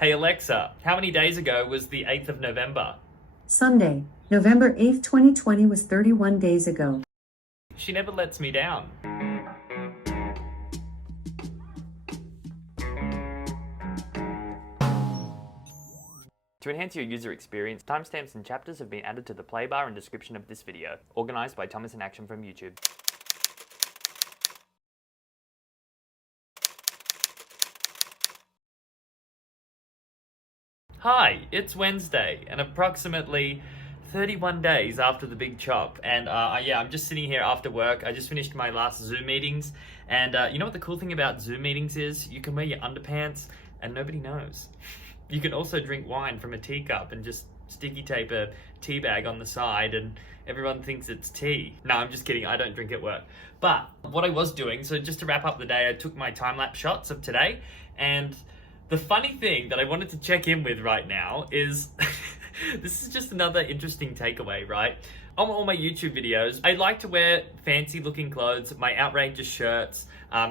Hey Alexa, how many days ago was the 8th of November? Sunday, November 8th, 2020 was 31 days ago. She never lets me down. To enhance your user experience, timestamps and chapters have been added to the play bar and description of this video, organised by Thomas in Action from YouTube. Hi, it's Wednesday, and approximately 31 days after the big chop, and I'm just sitting here after work. I just finished my last Zoom meetings, and you know what the cool thing about Zoom meetings is? You can wear your underpants, and nobody knows. You can also drink wine from a teacup and just sticky tape a tea bag on the side, and everyone thinks it's tea. No, I'm just kidding, I don't drink at work. But what I was doing, so just to wrap up the day, I took my time-lapse shots of today, and the funny thing that I wanted to check in with right now is this is just another interesting takeaway, right? On all my YouTube videos, I like to wear fancy looking clothes, my outrageous shirts.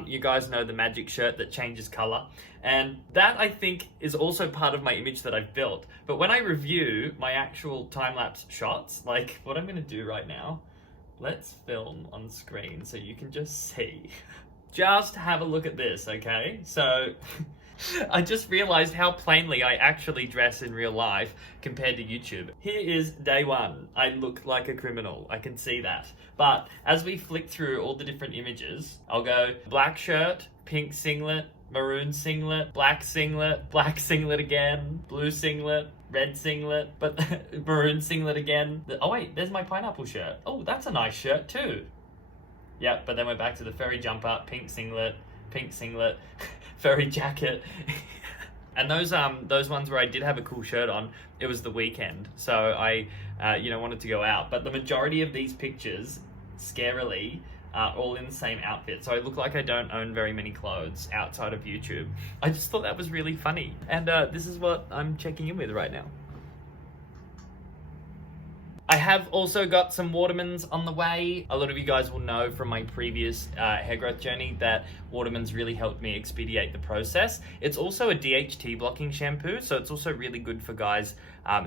You guys know the magic shirt that changes color. And that, I think, is also part of my image that I've built. But when I review my actual time-lapse shots, like what I'm gonna do right now, let's film on screen so you can just see. Just have a look at this, okay? So I just realized how plainly I actually dress in real life compared to YouTube. Here is day one. I look like a criminal. I can see that. But as we flick through all the different images, I'll go black shirt, pink singlet, maroon singlet, black singlet again, blue singlet, red singlet, but maroon singlet again. Oh wait, there's my pineapple shirt. Oh, that's a nice shirt too. Yep, but then we're back to the furry jumper, pink singlet, furry jacket. And those ones where I did have a cool shirt on, it was the weekend, so I wanted to go out. But the majority of these pictures, scarily, are all in the same outfit, so I look like I don't own very many clothes outside of YouTube. I just thought that was really funny, and this is what I'm checking in with right now. I have also got some Watermans on the way. A lot of you guys will know from my previous hair growth journey that Watermans really helped me expedite the process. It's also a DHT blocking shampoo, so it's also really good for guys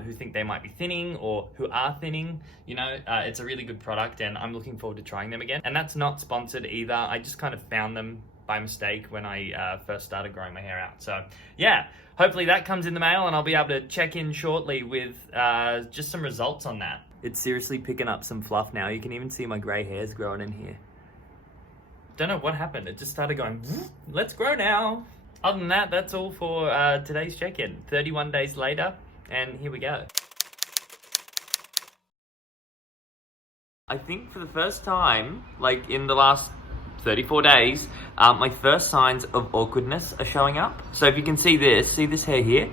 who think they might be thinning or who are thinning. You know, it's a really good product, and I'm looking forward to trying them again. And that's not sponsored either. I just kind of found them by mistake when I first started growing my hair out. So yeah, hopefully that comes in the mail and I'll be able to check in shortly with just some results on that. It's seriously picking up some fluff now. You can even see my grey hairs growing in here. Don't know what happened. It just started going, let's grow now. Other than that, that's all for today's check-in. 31 days later, and here we go. I think for the first time, like in the last 34 days, my first signs of awkwardness are showing up. So if you can see this hair here,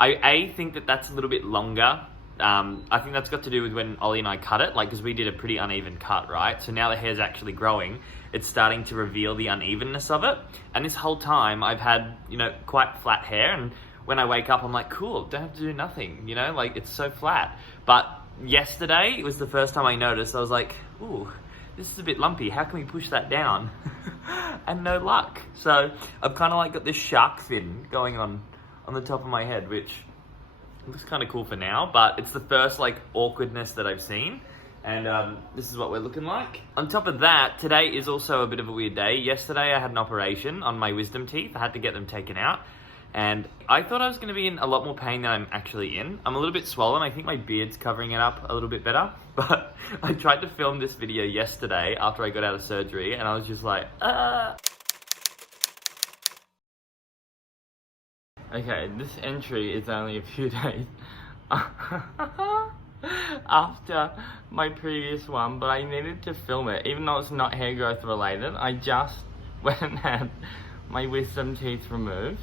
I think that that's a little bit longer. I think that's got to do with when Ollie and I cut it, like, because we did a pretty uneven cut, right? So now the hair's actually growing, it's starting to reveal the unevenness of it. And this whole time I've had, quite flat hair, and when I wake up I'm like, cool, don't have to do nothing, like it's so flat. But yesterday, it was the first time I noticed. I was like, ooh, this is a bit lumpy, how can we push that down? And no luck. So I've kind of like got this shark fin going on the top of my head, which looks kind of cool for now, but it's the first like awkwardness that I've seen, and this is what we're looking like. On top of that, today is also a bit of a weird day. Yesterday I had an operation on my wisdom teeth. I had to get them taken out, and I thought I was going to be in a lot more pain than I'm actually in. I'm a little bit swollen. I think my beard's covering it up a little bit better, but I tried to film this video yesterday after I got out of surgery, and I was just like, Okay, this entry is only a few days after my previous one, but I needed to film it. Even though it's not hair growth related, I just went and had my wisdom teeth removed,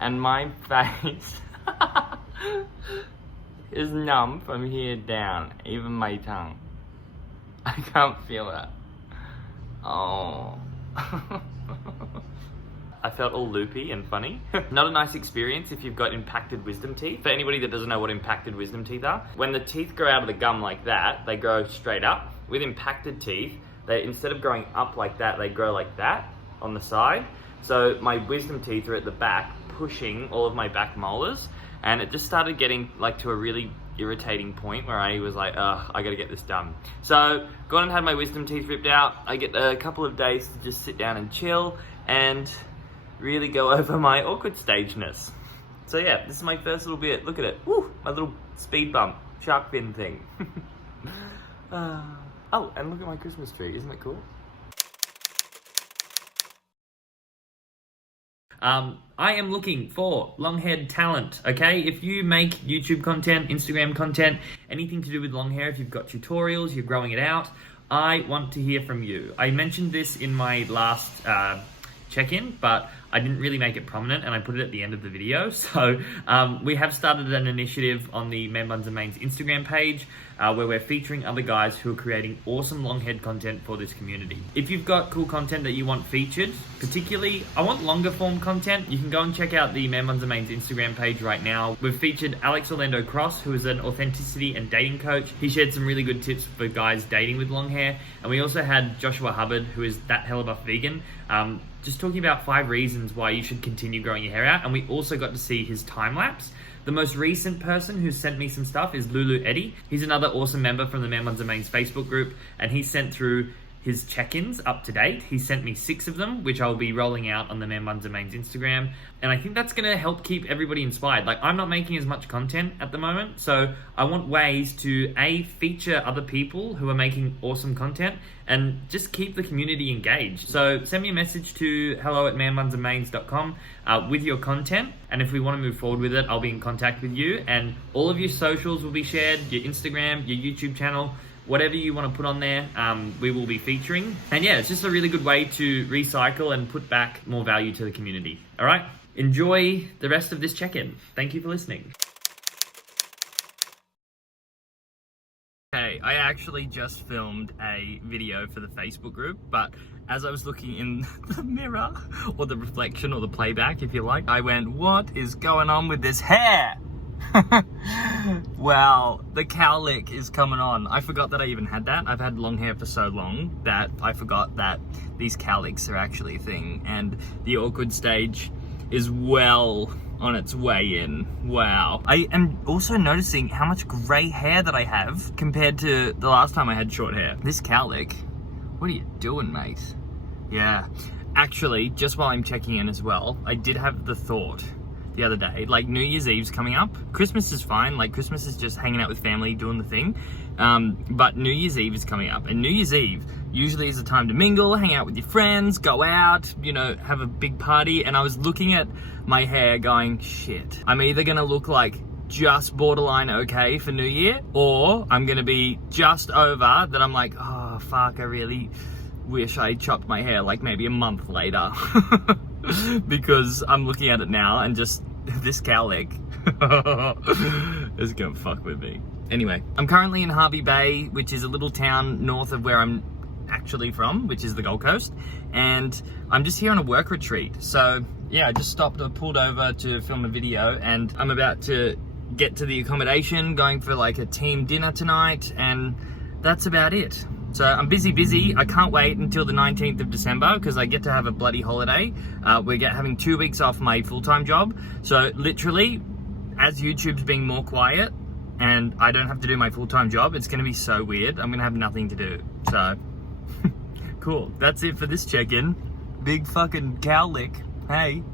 and my face is numb from here down, even my tongue. I can't feel it. Oh. I felt all loopy and funny. Not a nice experience if you've got impacted wisdom teeth. For anybody that doesn't know what impacted wisdom teeth are, when the teeth grow out of the gum like that, they grow straight up. With impacted teeth, they, instead of growing up like that, they grow like that on the side. So my wisdom teeth are at the back, pushing all of my back molars, and it just started getting like to a really irritating point where I was like, ugh, I gotta get this done. So gone and had my wisdom teeth ripped out. I get a couple of days to just sit down and chill and really go over my awkward stageness. So yeah, this is my first little bit. Look at it. Woo, my little speed bump, shark fin thing. Oh, and look at my Christmas tree. Isn't it cool? I am looking for long-haired talent, okay? If you make YouTube content, Instagram content, anything to do with long hair, if you've got tutorials, you're growing it out, I want to hear from you. I mentioned this in my last check-in, but I didn't really make it prominent and I put it at the end of the video. So we have started an initiative on the Men, Buns and Mains Instagram page where we're featuring other guys who are creating awesome long-haired content for this community. If you've got cool content that you want featured, particularly, I want longer form content, you can go and check out the Men, Buns and Mains Instagram page right now. We've featured Alex Orlando Cross, who is an authenticity and dating coach. He shared some really good tips for guys dating with long hair. And we also had Joshua Hubbard, who is that hella buff vegan, just talking about 5 reasons why you should continue growing your hair out. And we also got to see his time lapse. The most recent person who sent me some stuff is Lulu Eddy. He's another awesome member from the Men, Buns and Mains Facebook group, and he sent through his check-ins up to date. He sent me 6 of them, which I'll be rolling out on the Men, Buns and Mains Instagram. And I think that's gonna help keep everybody inspired. Like, I'm not making as much content at the moment, so I want ways to feature other people who are making awesome content and just keep the community engaged. So send me a message to hello@manbunsandmains.com with your content. And if we wanna move forward with it, I'll be in contact with you. And all of your socials will be shared, your Instagram, your YouTube channel, whatever you want to put on there, we will be featuring. And yeah, it's just a really good way to recycle and put back more value to the community. All right, enjoy the rest of this check-in. Thank you for listening. Okay, I actually just filmed a video for the Facebook group, but as I was looking in the mirror, or the reflection, or the playback, if you like, I went, what is going on with this hair? Well, the cowlick is coming on. I forgot that I even had that. I've had long hair for so long that I forgot that these cowlicks are actually a thing, and the awkward stage is well on its way in. Wow. I am also noticing how much grey hair that I have compared to the last time I had short hair. This cowlick, what are you doing, mate? Yeah. Actually, just while I'm checking in as well, I did have the thought the other day, like New Year's Eve's coming up. Christmas is fine, like Christmas is just hanging out with family, doing the thing. But New Year's Eve is coming up, and New Year's Eve usually is a time to mingle, hang out with your friends, go out, you know, have a big party. And I was looking at my hair going, shit, I'm either gonna look like just borderline okay for New Year, or I'm gonna be just over that I'm like, oh fuck, I really wish I chopped my hair like maybe a month later. Because I'm looking at it now and just this cowlick is gonna fuck with me. Anyway, I'm currently in Hervey Bay, which is a little town north of where I'm actually from, which is the Gold Coast, and I'm just here on a work retreat. So yeah, I just stopped, I pulled over to film a video, and I'm about to get to the accommodation, going for like a team dinner tonight, and that's about it. So I'm busy. I can't wait until the 19th of December because I get to have a bloody holiday. We're having 2 weeks off my full-time job. So literally, as YouTube's being more quiet and I don't have to do my full-time job, it's gonna be so weird. I'm gonna have nothing to do. So, cool. That's it for this check-in. Big fucking cowlick. Hey.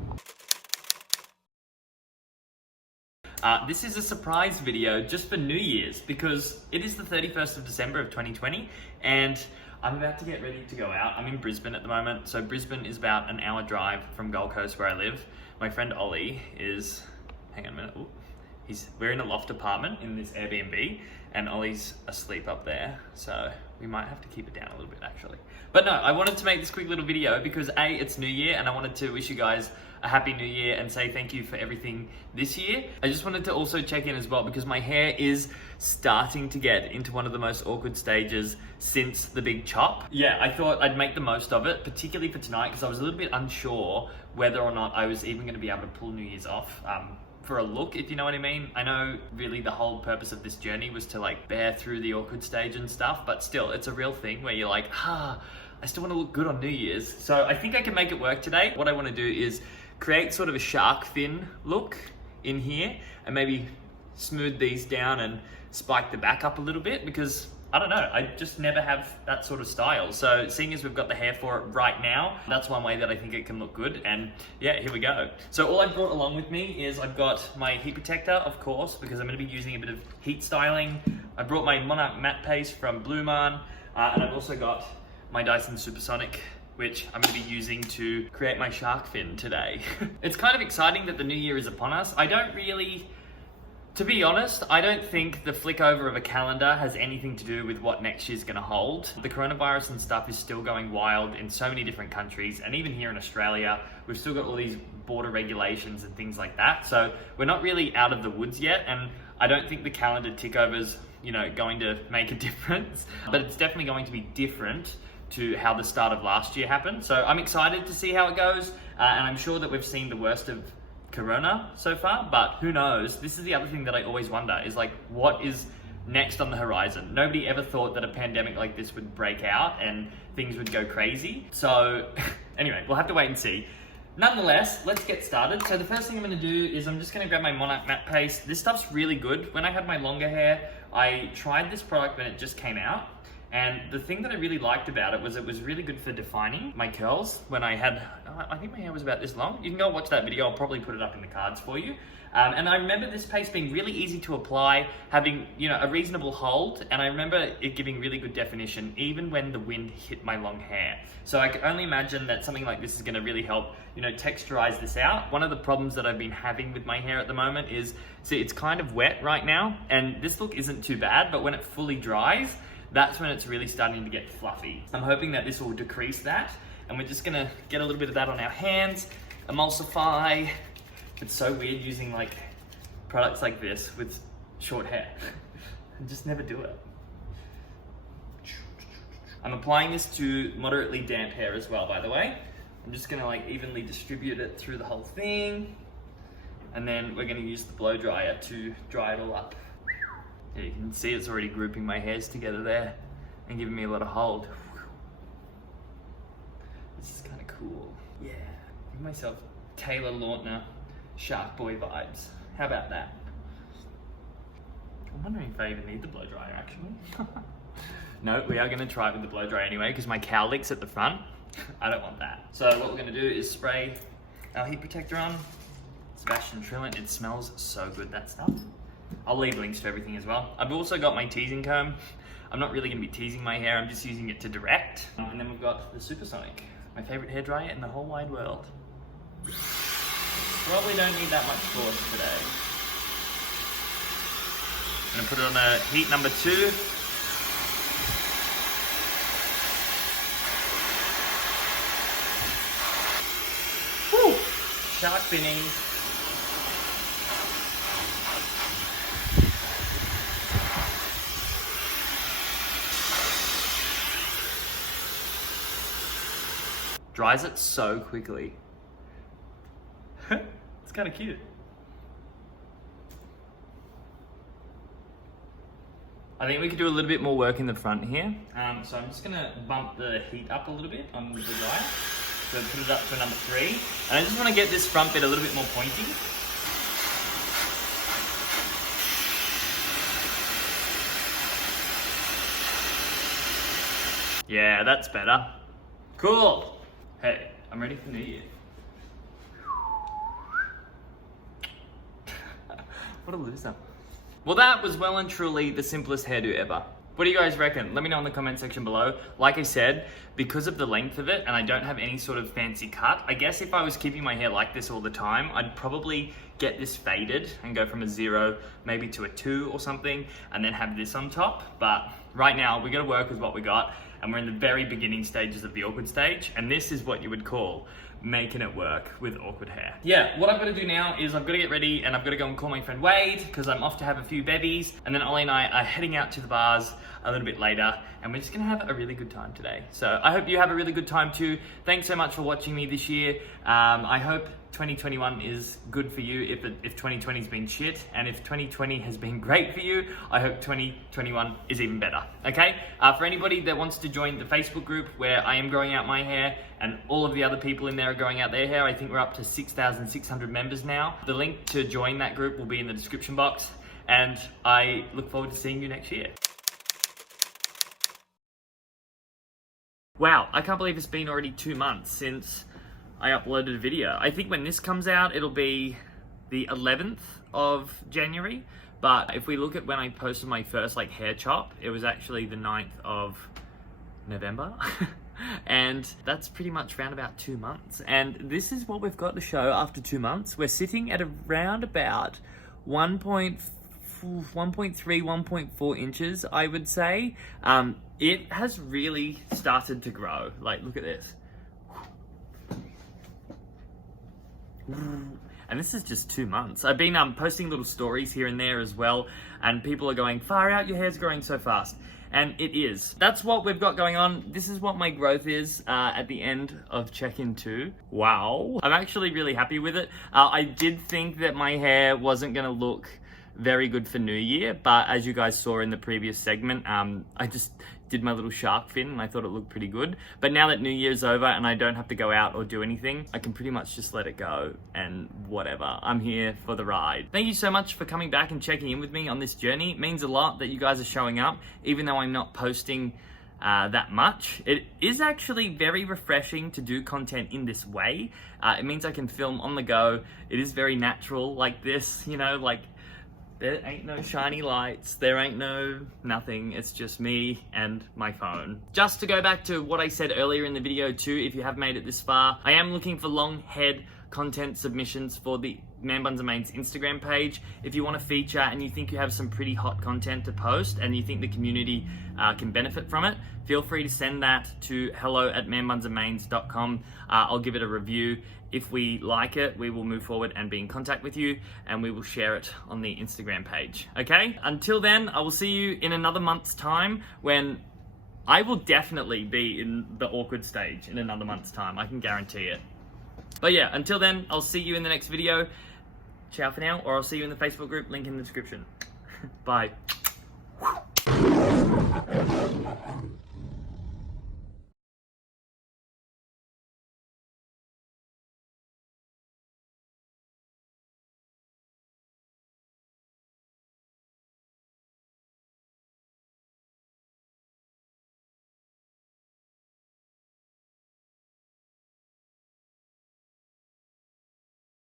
This is a surprise video just for New Year's because it is the 31st of December of 2020 and I'm about to get ready to go out. I'm in Brisbane at the moment. So Brisbane is about an hour drive from Gold Coast where I live. My friend Ollie is, hang on a minute. Ooh. We're in a loft apartment in this Airbnb and Ollie's asleep up there. So we might have to keep it down a little bit actually. But no, I wanted to make this quick little video because A, it's New Year and I wanted to wish you guys a happy New Year and say thank you for everything this year. I just wanted to also check in as well because my hair is starting to get into one of the most awkward stages since the big chop. Yeah, I thought I'd make the most of it, particularly for tonight because I was a little bit unsure whether or not I was even going to be able to pull New Year's off for a look, if you know what I mean. I know really the whole purpose of this journey was to like bear through the awkward stage and stuff, but still it's a real thing where you're like, I still want to look good on New Year's. So I think I can make it work today. What I want to do is create sort of a shark fin look in here and maybe smooth these down and spike the back up a little bit, because I don't know, I just never have that sort of style. So seeing as we've got the hair for it right now, that's one way that I think it can look good. And yeah, here we go. So all I've brought along with me is I've got my heat protector, of course, because I'm going to be using a bit of heat styling. I brought my Monarch matte paste from Blue Man, and I've also got my Dyson Supersonic, which I'm going to be using to create my shark fin today. It's kind of exciting that the new year is upon us. To be honest, I don't think the flick over of a calendar has anything to do with what next year's gonna hold. The coronavirus and stuff is still going wild in so many different countries, and even here in Australia, we've still got all these border regulations and things like that. So we're not really out of the woods yet, and I don't think the calendar tick over's, going to make a difference, but it's definitely going to be different to how the start of last year happened. So I'm excited to see how it goes, and I'm sure that we've seen the worst of Corona so far, but who knows? This is the other thing that I always wonder, is like, what is next on the horizon? Nobody ever thought that a pandemic like this would break out and things would go crazy. So anyway, we'll have to wait and see. Nonetheless, let's get started. So the first thing I'm going to do is I'm just going to grab my Monarch matte paste. This stuff's really good. When I had my longer hair, I tried this product when it just came out. And the thing that I really liked about it was really good for defining my curls when I think my hair was about this long. You can go watch that video, I'll probably put it up in the cards for you. And I remember this paste being really easy to apply, having a reasonable hold, and I remember it giving really good definition even when the wind hit my long hair. So I can only imagine that something like this is going to really help, texturize this out. One of the problems that I've been having with my hair at the moment is, see, it's kind of wet right now, and this look isn't too bad, but when it fully dries, that's when it's really starting to get fluffy. I'm hoping that this will decrease that, and we're just gonna get a little bit of that on our hands, emulsify. It's so weird using like products like this with short hair. I just never do it. I'm applying this to moderately damp hair as well, by the way. I'm just gonna like evenly distribute it through the whole thing, and then we're gonna use the blow dryer to dry it all up. Yeah, you can see it's already grouping my hairs together there and giving me a lot of hold. This is kind of cool. Yeah, give myself Taylor Lautner Shark Boy vibes. How about that? I'm wondering if I even need the blow dryer actually. No, we are going to try it with the blow dryer anyway, because my cowlick's at the front. I don't want that. So what we're going to do is spray our heat protector on. Sebastian Trillant, it smells so good, that stuff. I'll leave links to everything as well. I've also got my teasing comb. I'm not really going to be teasing my hair, I'm just using it to direct. And then we've got the Supersonic, my favorite hairdryer in the whole wide world. Probably don't need that much force today. I'm going to put it on a heat number 2. Woo! Shark finning. Dries it so quickly. It's kind of cute. I think we could do a little bit more work in the front here. So I'm just gonna bump the heat up a little bit on the dryer. So put it up to number 3. And I just wanna get this front bit a little bit more pointy. Yeah, that's better. Cool. Hey, I'm ready for New Year. What a loser. Well, that was well and truly the simplest hairdo ever. What do you guys reckon? Let me know in the comment section below. Like I said, because of the length of it and I don't have any sort of fancy cut, I guess if I was keeping my hair like this all the time, I'd probably get this faded and go from a 0 maybe to a 2 or something, and then have this on top. But right now we gotta work with what we got, and we're in the very beginning stages of the awkward stage, and this is what you would call making it work with awkward hair. Yeah, what I've got to do now is I've got to get ready and I've got to go and call my friend Wade, because I'm off to have a few bevies, and then Ollie and I are heading out to the bars a little bit later, and we're just gonna have a really good time today. So I hope you have a really good time too. Thanks so much for watching me this year. I hope 2021 is good for you if 2020's been shit, and if 2020 has been great for you, I hope 2021 is even better, okay? For anybody that wants to join the Facebook group where I am growing out my hair and all of the other people in there are growing out their hair, I think we're up to 6,600 members now. The link to join that group will be in the description box, and I look forward to seeing you next year. Wow, I can't believe it's been already 2 months since I uploaded a video. I think when this comes out, it'll be the 11th of January. But if we look at when I posted my first hair chop, it was actually the 9th of November. And that's pretty much around about 2 months. And this is what we've got to show after 2 months. We're sitting at around about 1.3, 1.4 inches, I would say. It has really started to grow. Look at this. And this is just 2 months. I've been posting little stories here and there as well, and people are going, far out, your hair's growing so fast. And it is. That's what we've got going on. This is what my growth is at the end of check-in 2. Wow. I'm actually really happy with it. I did think that my hair wasn't gonna look very good for New Year, but as you guys saw in the previous segment, I just did my little shark fin and I thought it looked pretty good. But now that New Year's over and I don't have to go out or do anything, I can pretty much just let it go and whatever. I'm here for the ride. Thank you so much for coming back and checking in with me on this journey. It means a lot that you guys are showing up, even though I'm not posting that much. It is actually very refreshing to do content in this way. It means I can film on the go. It is very natural like this, you know, there ain't no shiny lights, there ain't no nothing, it's just me and my phone. Just to go back to what I said earlier in the video too, if you have made it this far, I am looking for long head content submissions for the Man Buns and Mains Instagram page. If you want to feature and you think you have some pretty hot content to post and you think the community can benefit from it, feel free to send that to hello@manbunsandmains.com. I'll give it a review. If we like it, we will move forward and be in contact with you, and we will share it on the Instagram page, okay? Until then, I will see you in another month's time when I will definitely be in the awkward stage in another month's time. I can guarantee it. But yeah, until then, I'll see you in the next video. Ciao for now, or I'll see you in the Facebook group, link in the description. Bye.